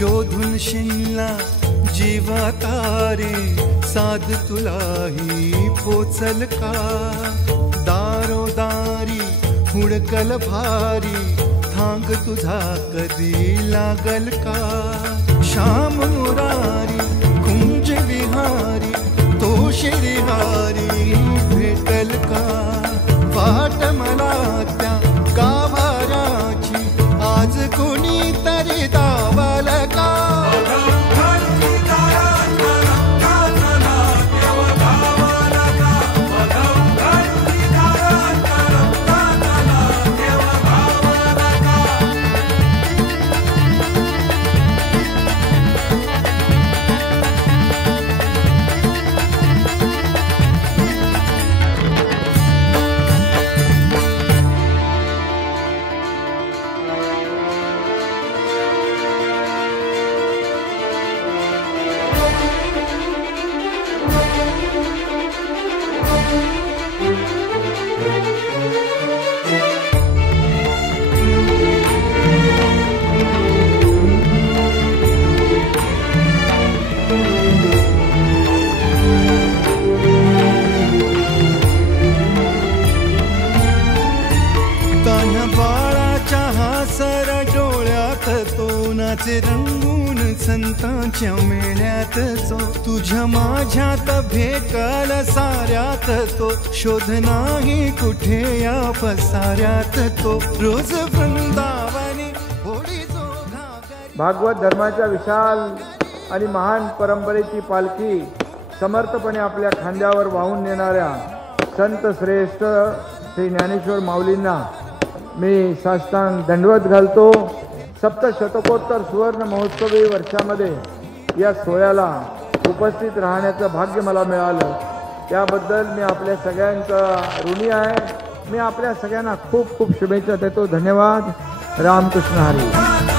शोधून शिनला जीवा तारे साध तुलाही पोचल का दारोदारी हुडकल भारी थांग तुझा कधी लागल का श्याम मुरारी कुंज विहारी तो श्रीहारी भेटल का वाट मला त्या गाभाऱ्याची आज कोणी तरी दावल का रंगून संतांच्या मेळ्यात जो तुझ्या माझ्यात भेटल साऱ्यात तो शोध नाही कुठे या पसाऱ्यात तो रोज वृंदावनी होडी जो भागवत धर्माच्या विशाल आणि महान परंपरेची पालखी समर्थपणे आपल्या खांद्यावर वाहून नेणाऱ्या संत श्रेष्ठ श्री ज्ञानेश्वर माऊलींना मी साष्टांग दंडवत घालतो। सप्तशतकोत्तर सुवर्ण महोत्सवी वर्षामध्ये या सोहळ्याला उपस्थित राहण्याचं भाग्य मला मिळालं, त्याबद्दल मी आपल्या सगळ्यांचा ऋणी आहे। मी आपल्या सगळ्यांना खूप खूप शुभेच्छा देतो। धन्यवाद। रामकृष्ण हरी।